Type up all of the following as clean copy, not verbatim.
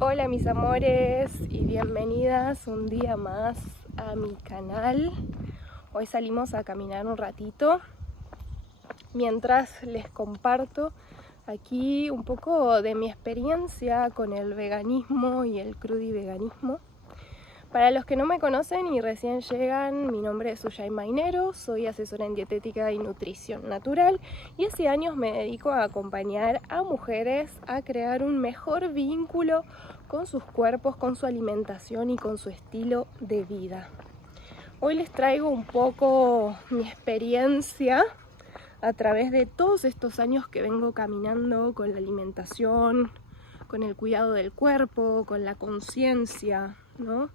Hola mis amores y bienvenidas un día más a mi canal. Hoy salimos a caminar un ratito mientras les comparto aquí un poco de mi experiencia con el veganismo y el crudiveganismo. Para los que no me conocen y recién llegan, mi nombre es Suyay Mainero, soy asesora en dietética y nutrición natural y hace años me dedico a acompañar a mujeres a crear un mejor vínculo con sus cuerpos, con su alimentación y con su estilo de vida. Hoy les traigo un poco mi experiencia a través de todos estos años que vengo caminando con la alimentación, con el cuidado del cuerpo, con la conciencia, ¿no?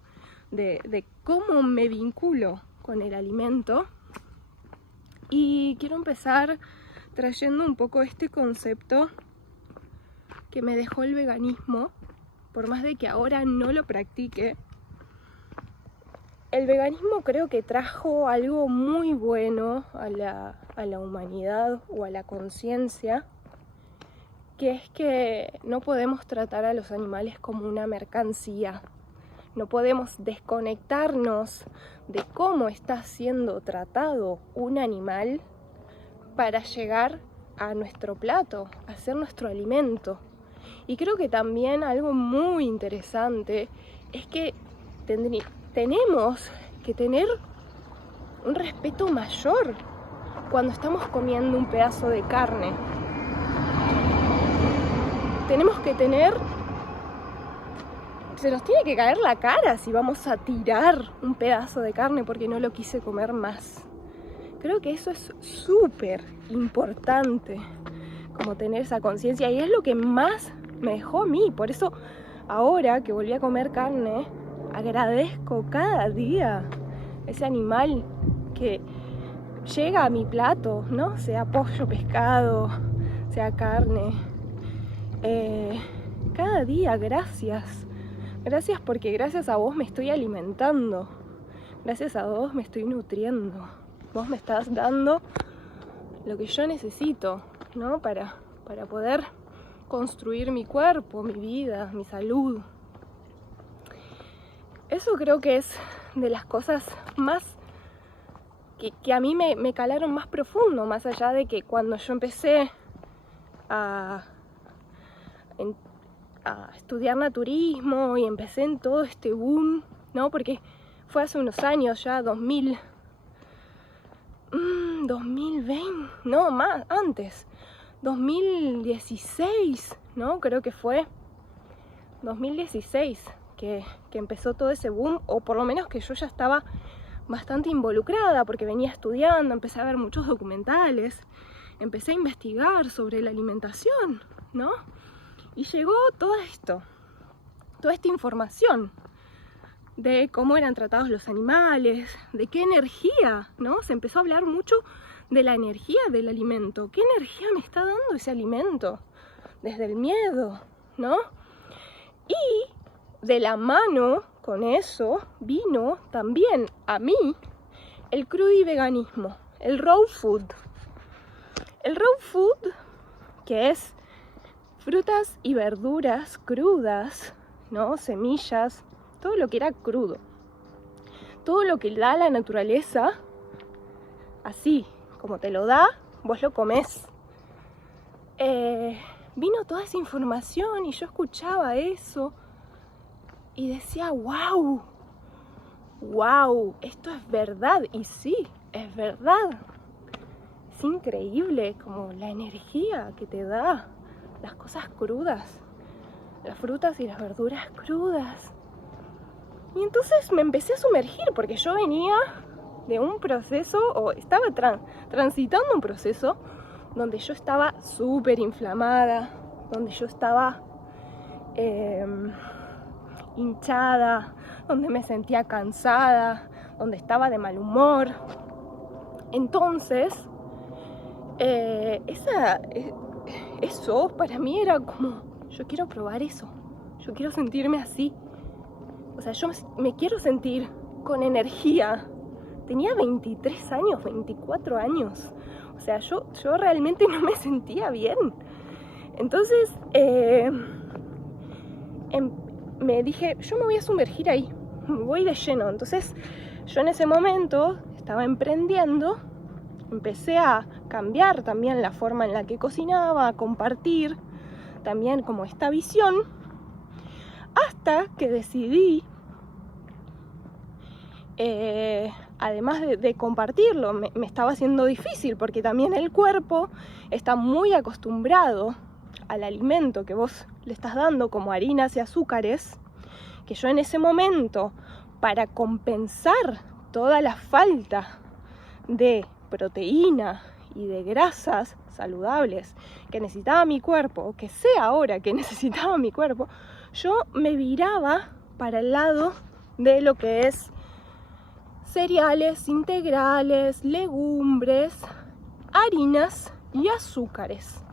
De cómo me vinculo con el alimento. Y quiero empezar trayendo un poco este concepto que me dejó el veganismo, por más de que ahora no lo practique. El veganismo creo que trajo algo muy bueno a la humanidad o a la conciencia, que es que no podemos tratar a los animales como una mercancía. No podemos desconectarnos de cómo está siendo tratado un animal para llegar a nuestro plato, a ser nuestro alimento. Y creo que también algo muy interesante es que tenemos que tener un respeto mayor cuando estamos comiendo un pedazo de carne. Tenemos que tener... Se nos tiene que caer la cara si vamos a tirar un pedazo de carne porque no lo quise comer más. Creo que eso es súper importante, como tener esa conciencia, y es lo que más me dejó a mí. Por eso ahora que volví a comer carne, agradezco cada día ese animal que llega a mi plato, ¿no? Sea pollo, pescado, sea carne. Cada día, gracias. Gracias porque gracias a vos me estoy alimentando. Gracias a vos me estoy nutriendo. Vos me estás dando lo que yo necesito, ¿no? Para poder construir mi cuerpo, mi vida, mi salud. Eso creo que es de las cosas más que a mí me calaron más profundo, más allá de que cuando yo empecé a estudiar naturismo y empecé en todo este boom, ¿no? Porque fue hace unos años ya, 2020, no, más, antes, 2016, ¿no? Creo que fue 2016 que empezó todo ese boom, o por lo menos que yo ya estaba bastante involucrada porque venía estudiando, empecé a ver muchos documentales, empecé a investigar sobre la alimentación, ¿no? Y llegó todo esto, toda esta información de cómo eran tratados los animales, de qué energía, ¿no? Se empezó a hablar mucho de la energía del alimento. ¿Qué energía me está dando ese alimento? Desde el miedo, ¿no? Y de la mano con eso vino también a mí el crudiveganismo, el raw food. El raw food, que es frutas y verduras crudas, ¿no? Semillas, todo lo que era crudo. Todo lo que da la naturaleza, así como te lo da, vos lo comés. Vino toda esa información y yo escuchaba eso y decía, wow, esto es verdad. Y sí, es verdad. Es increíble como la energía que te da las cosas crudas, las frutas y las verduras crudas. Y entonces me empecé a sumergir porque yo venía de un proceso, o estaba transitando un proceso donde yo estaba súper inflamada, donde yo estaba hinchada, donde me sentía cansada, donde estaba de mal humor. Entonces, eso para mí era como, yo quiero probar eso, yo quiero sentirme así. O sea, yo me quiero sentir con energía. Tenía 23 años, 24 años. O sea, yo realmente no me sentía bien. Entonces, me dije, yo me voy a sumergir ahí, voy de lleno. Entonces yo en ese momento estaba emprendiendo, empecé a cambiar también la forma en la que cocinaba, a compartir también como esta visión, hasta que decidí, además de compartirlo, me estaba haciendo difícil, porque también el cuerpo está muy acostumbrado al alimento que vos le estás dando, como harinas y azúcares, que yo en ese momento, para compensar toda la falta de proteína y de grasas saludables que necesitaba mi cuerpo, que sé ahora que necesitaba mi cuerpo, yo me viraba para el lado de lo que es cereales integrales, legumbres, harinas y azúcares.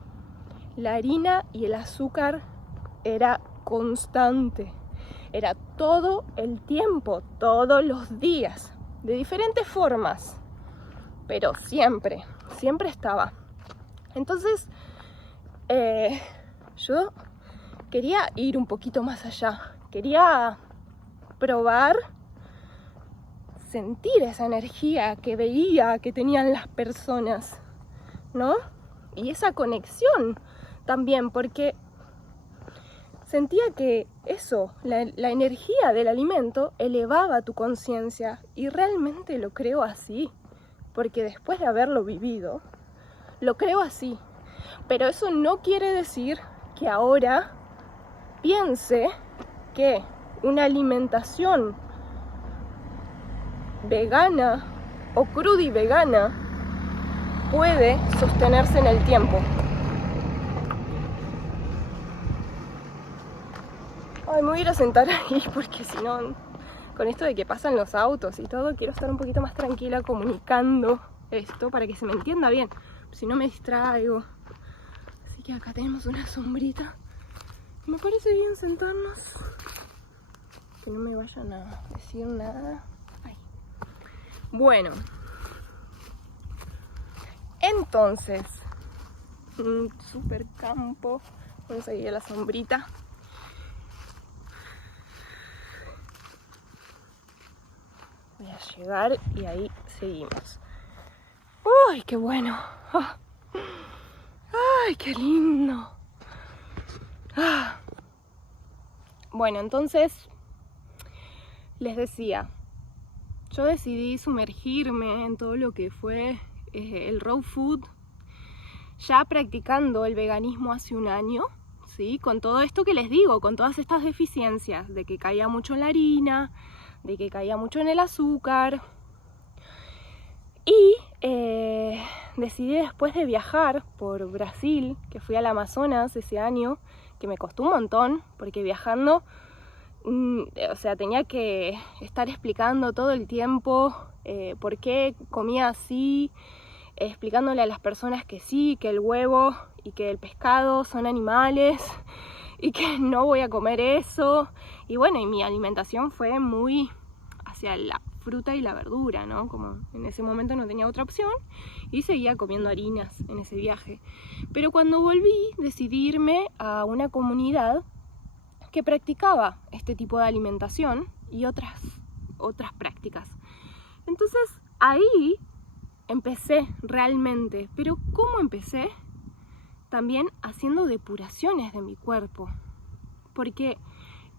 La harina y el azúcar era constante, era todo el tiempo, todos los días, de diferentes formas, pero siempre estaba. Entonces, yo quería ir un poquito más allá, quería probar, sentir esa energía que veía que tenían las personas, ¿no? Y esa conexión también, porque sentía que eso, la energía del alimento elevaba tu conciencia, y realmente lo creo así, porque después de haberlo vivido, lo creo así. Pero eso no quiere decir que ahora piense que una alimentación vegana o crudivegana puede sostenerse en el tiempo. Ay, me voy a ir a sentar ahí, porque si no, con esto de que pasan los autos y todo, quiero estar un poquito más tranquila comunicando esto para que se me entienda bien, si no me distraigo. Así que acá tenemos una sombrita. Me parece bien sentarnos, que no me vayan a decir nada. Ay. Bueno, entonces, un super campo. Vamos a ir a la sombrita. Voy a llegar y ahí seguimos. ¡Uy, qué bueno! ¡Ay, qué lindo! Bueno, entonces, les decía, yo decidí sumergirme en todo lo que fue el raw food, ya practicando el veganismo hace un año, ¿sí? Con todo esto que les digo, con todas estas deficiencias, de que caía mucho en la harina, de que caía mucho en el azúcar. Y decidí, después de viajar por Brasil, que fui al Amazonas ese año, que me costó un montón, porque viajando, o sea, tenía que estar explicando todo el tiempo por qué comía así, explicándole a las personas que sí, que el huevo y que el pescado son animales y que no voy a comer eso. Y bueno, y mi alimentación fue muy hacia la fruta y la verdura, ¿no? Como en ese momento no tenía otra opción, y seguía comiendo harinas en ese viaje. Pero cuando volví, decidí irme a una comunidad que practicaba este tipo de alimentación y otras prácticas. Entonces ahí empecé realmente. Pero ¿cómo empecé? También haciendo depuraciones de mi cuerpo, porque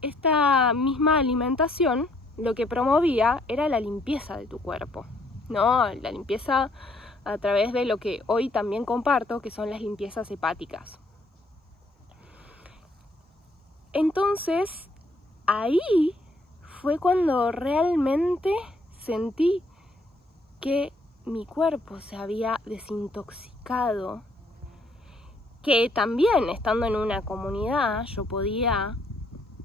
esta misma alimentación lo que promovía era la limpieza de tu cuerpo, ¿no? La limpieza a través de lo que hoy también comparto, que son las limpiezas hepáticas. Entonces, ahí fue cuando realmente sentí que mi cuerpo se había desintoxicado, que también estando en una comunidad yo podía,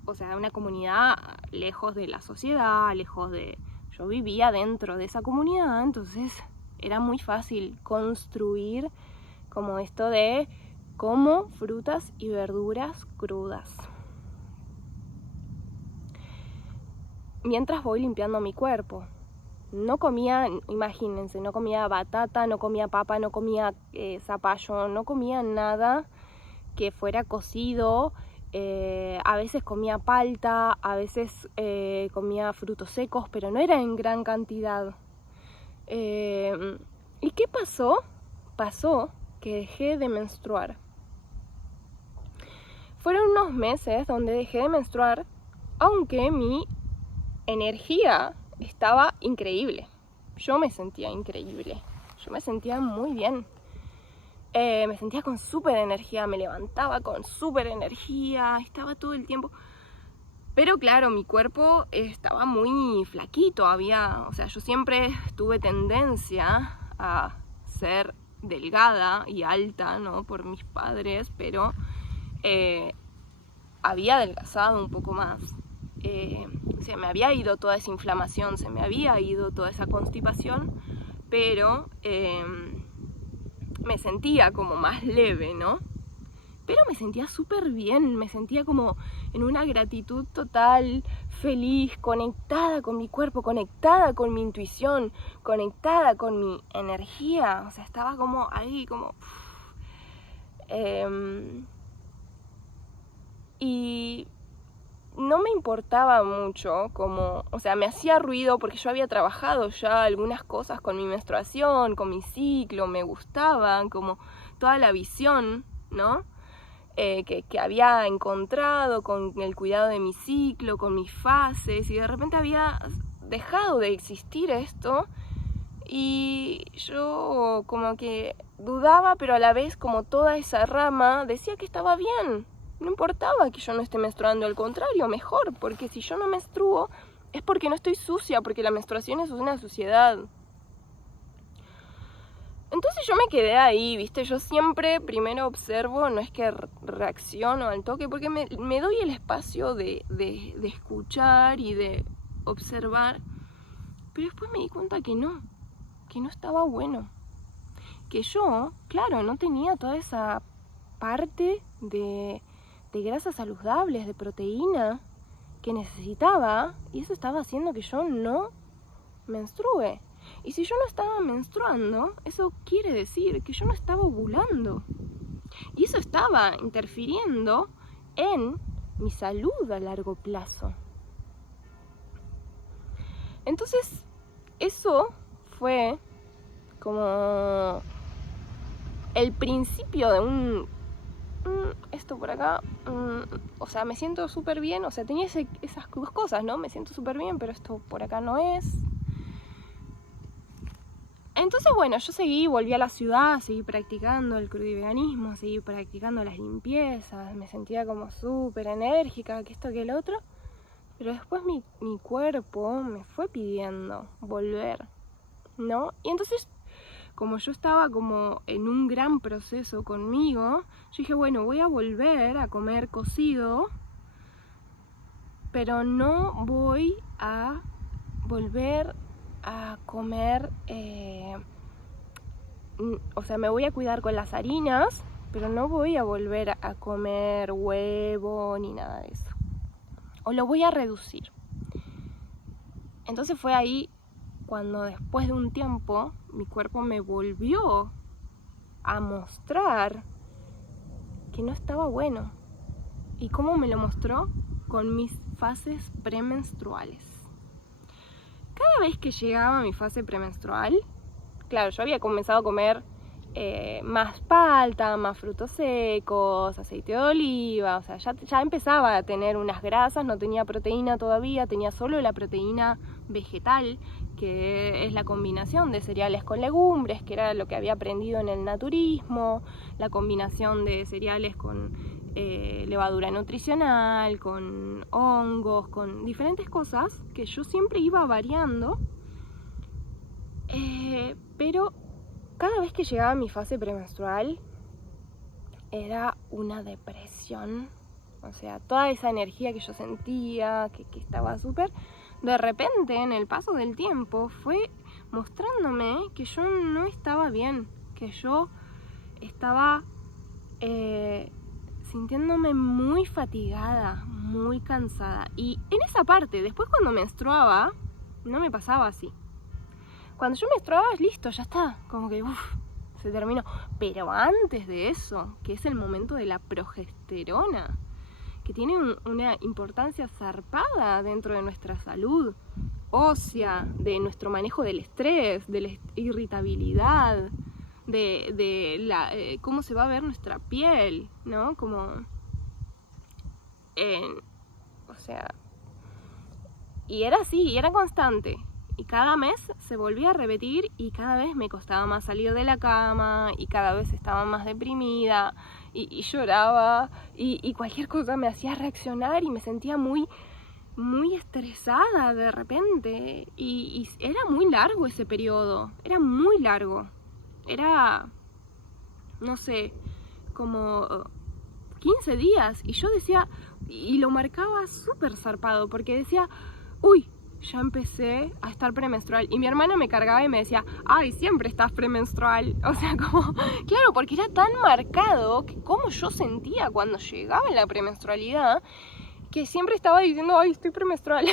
o sea, una comunidad lejos de la sociedad, lejos de... Yo vivía dentro de esa comunidad, entonces era muy fácil construir como esto de como frutas y verduras crudas. Mientras voy limpiando mi cuerpo. No comía, imagínense, no comía batata, no comía papa, no comía zapallo, no comía nada que fuera cocido A veces comía palta, a veces comía frutos secos, pero no era en gran cantidad. ¿Y qué pasó? Pasó que dejé de menstruar. Fueron unos meses donde dejé de menstruar, aunque mi energía estaba increíble. Yo me sentía increíble, yo me sentía muy bien. Me sentía con súper energía, me levantaba con súper energía, estaba todo el tiempo. Pero claro, mi cuerpo estaba muy flaquito, o sea, yo siempre tuve tendencia a ser delgada y alta, ¿no? Por mis padres, pero había adelgazado un poco más. Se me había ido toda esa inflamación, se me había ido toda esa constipación, pero me sentía como más leve, ¿no? Pero me sentía súper bien, me sentía como en una gratitud total, feliz, conectada con mi cuerpo, conectada con mi intuición, conectada con mi energía. O sea, estaba como ahí, como... y no me importaba mucho, o sea, me hacía ruido porque yo había trabajado ya algunas cosas con mi menstruación, con mi ciclo, me gustaban, como toda la visión, ¿no? Que había encontrado con el cuidado de mi ciclo, con mis fases, y de repente había dejado de existir esto, y yo como que dudaba, pero a la vez como toda esa rama decía que estaba bien. No importaba que yo no esté menstruando, al contrario, mejor, porque si yo no menstruo es porque no estoy sucia, porque la menstruación es una suciedad. Entonces yo me quedé ahí, ¿viste? Yo siempre primero observo, no es que reacciono al toque, porque me doy el espacio de escuchar y de observar, pero después me di cuenta que no estaba bueno. Que yo, claro, no tenía toda esa parte de grasas saludables, de proteína que necesitaba, y eso estaba haciendo que yo no menstrue. Y si yo no estaba menstruando, eso quiere decir que yo no estaba ovulando. Y eso estaba interfiriendo en mi salud a largo plazo. Entonces, eso fue como el principio de esto por acá, o sea, me siento súper bien, o sea, tenía esas dos cosas, ¿no? Me siento súper bien, pero esto por acá no es. Entonces, bueno, yo volví a la ciudad, seguí practicando el crudiveganismo, seguí practicando las limpiezas, me sentía como súper enérgica, que esto, que el otro, pero después mi cuerpo me fue pidiendo volver, ¿no? Y entonces, como yo estaba como en un gran proceso conmigo, yo dije, bueno, voy a volver a comer cocido, pero no voy a volver a comer, o sea, me voy a cuidar con las harinas, pero no voy a volver a comer huevo ni nada de eso. O lo voy a reducir. Entonces fue ahí cuando después de un tiempo mi cuerpo me volvió a mostrar que no estaba bueno. ¿Y cómo me lo mostró? Con mis fases premenstruales. Cada vez que llegaba a mi fase premenstrual, claro, yo había comenzado a comer más palta, más frutos secos, aceite de oliva, o sea, ya empezaba a tener unas grasas, no tenía proteína todavía, tenía solo la proteína vegetal, que es la combinación de cereales con legumbres, que era lo que había aprendido en el naturismo, la combinación de cereales con levadura nutricional, con hongos, con diferentes cosas que yo siempre iba variando, pero cada vez que llegaba a mi fase premenstrual era una depresión. O sea, toda esa energía que yo sentía, que estaba súper, de repente en el paso del tiempo fue mostrándome que yo no estaba bien, que yo estaba sintiéndome muy fatigada, muy cansada. Y en esa parte, después cuando menstruaba, no me pasaba así. Cuando yo menstruaba, listo, ya está, como que se terminó. Pero antes de eso, que es el momento de la progesterona, que tiene una importancia zarpada dentro de nuestra salud ósea, de nuestro manejo del estrés, de la irritabilidad, de cómo se va a ver nuestra piel, ¿no? O sea, y era así, y era constante. Y cada mes se volvía a repetir y cada vez me costaba más salir de la cama y cada vez estaba más deprimida y lloraba y cualquier cosa me hacía reaccionar y me sentía muy estresada de repente. Y era muy largo ese periodo, era muy largo. Era, no sé, como 15 días. Y yo decía, y lo marcaba súper zarpado porque decía, uy, ya empecé a estar premenstrual. Y mi hermana me cargaba y me decía, ay, siempre estás premenstrual. O sea, como, claro, porque era tan marcado que como yo sentía cuando llegaba la premenstrualidad, que siempre estaba diciendo, ay, estoy premenstrual.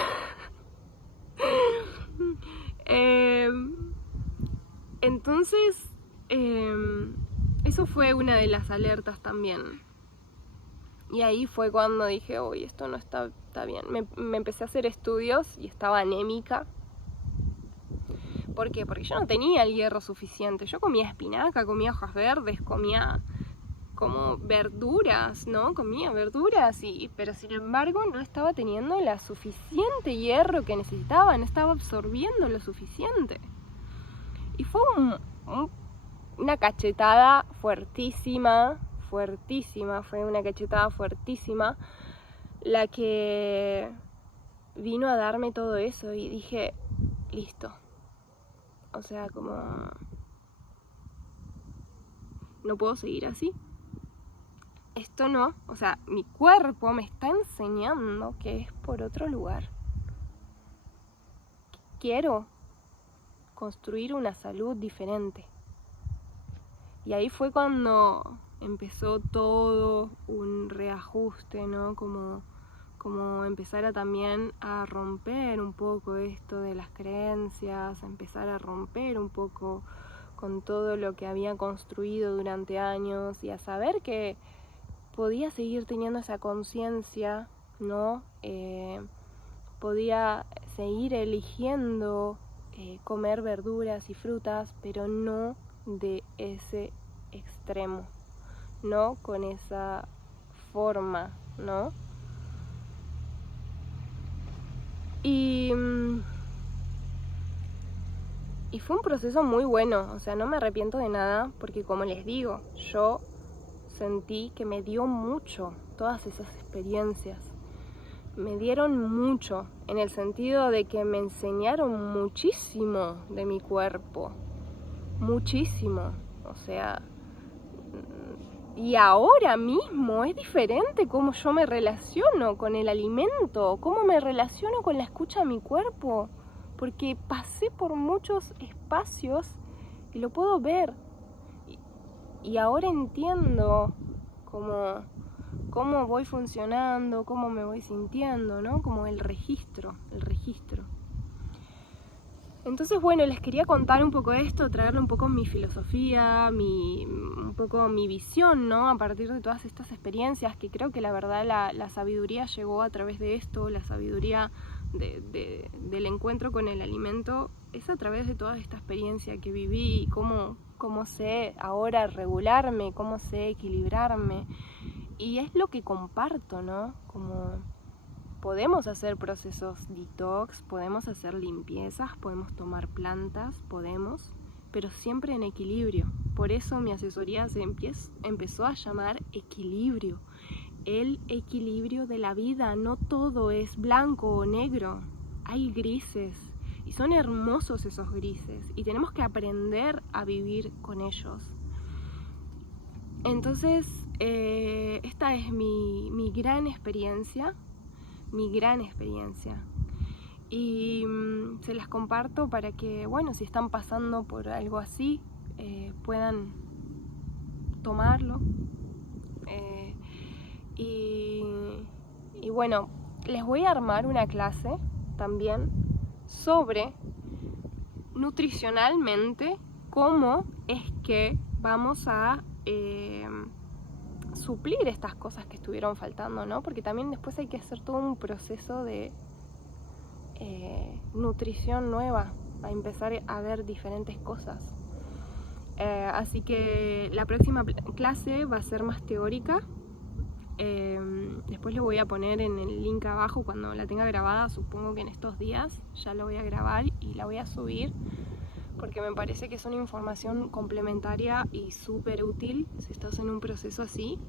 Entonces, eso fue una de las alertas también. Y ahí fue cuando dije, uy, esto no está bien. Me empecé a hacer estudios y estaba anémica. ¿Por qué? Porque yo no tenía el hierro suficiente. Yo comía espinaca, comía hojas verdes, comía como verduras, ¿no? Comía verduras, pero sin embargo no estaba teniendo la suficiente hierro que necesitaba, no estaba absorbiendo lo suficiente. Y fue una cachetada fuertísima, fue una cachetada fuertísima la que vino a darme todo eso y dije, listo. O sea, como no puedo seguir así. Esto no, o sea, mi cuerpo me está enseñando que es por otro lugar. Quiero construir una salud diferente. Y ahí fue cuando empezó todo un reajuste, ¿no? Como empezar también a romper un poco esto de las creencias, empezar a romper un poco con todo lo que había construido durante años y a saber que podía seguir teniendo esa conciencia, ¿no? Podía seguir eligiendo comer verduras y frutas, pero no de ese extremo, no con esa forma, ¿no? Y fue un proceso muy bueno, o sea, no me arrepiento de nada, porque como les digo, yo sentí que me dio mucho todas esas experiencias. Me dieron mucho, en el sentido de que me enseñaron muchísimo de mi cuerpo. Muchísimo. O sea, y ahora mismo es diferente cómo yo me relaciono con el alimento, cómo me relaciono con la escucha de mi cuerpo. Porque pasé por muchos espacios y lo puedo ver. Y ahora entiendo cómo voy funcionando, cómo me voy sintiendo, ¿no? Como el registro. Entonces, bueno, les quería contar un poco esto, traerle un poco mi filosofía, un poco mi visión, ¿no? A partir de todas estas experiencias, que creo que la verdad la sabiduría llegó a través de esto, la sabiduría del encuentro con el alimento es a través de toda esta experiencia que viví y cómo sé ahora regularme, cómo sé equilibrarme. Y es lo que comparto, ¿no? Como podemos hacer procesos detox, podemos hacer limpiezas, podemos tomar plantas, pero siempre en equilibrio. Por eso mi asesoría se empezó a llamar equilibrio. El equilibrio de la vida, no todo es blanco o negro, hay grises y son hermosos esos grises y tenemos que aprender a vivir con ellos. Entonces, esta es mi gran experiencia, y se las comparto para que, bueno, si están pasando por algo así, puedan tomarlo. Y bueno, les voy a armar una clase también sobre nutricionalmente cómo es que vamos a suplir estas cosas que estuvieron faltando, ¿no? Porque también después hay que hacer todo un proceso de nutrición nueva, a empezar a ver diferentes cosas. Así que la próxima clase va a ser más teórica. Después lo voy a poner en el link abajo cuando la tenga grabada. Supongo que en estos días ya lo voy a grabar y la voy a subir, porque me parece que es una información complementaria y súper útil si estás en un proceso así.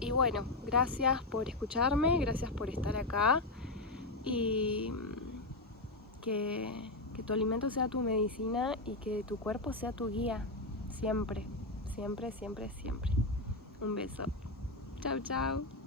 Y bueno, gracias por escucharme, gracias por estar acá, y que tu alimento sea tu medicina y que tu cuerpo sea tu guía, siempre, siempre, siempre, siempre. Un beso. Chau, chau.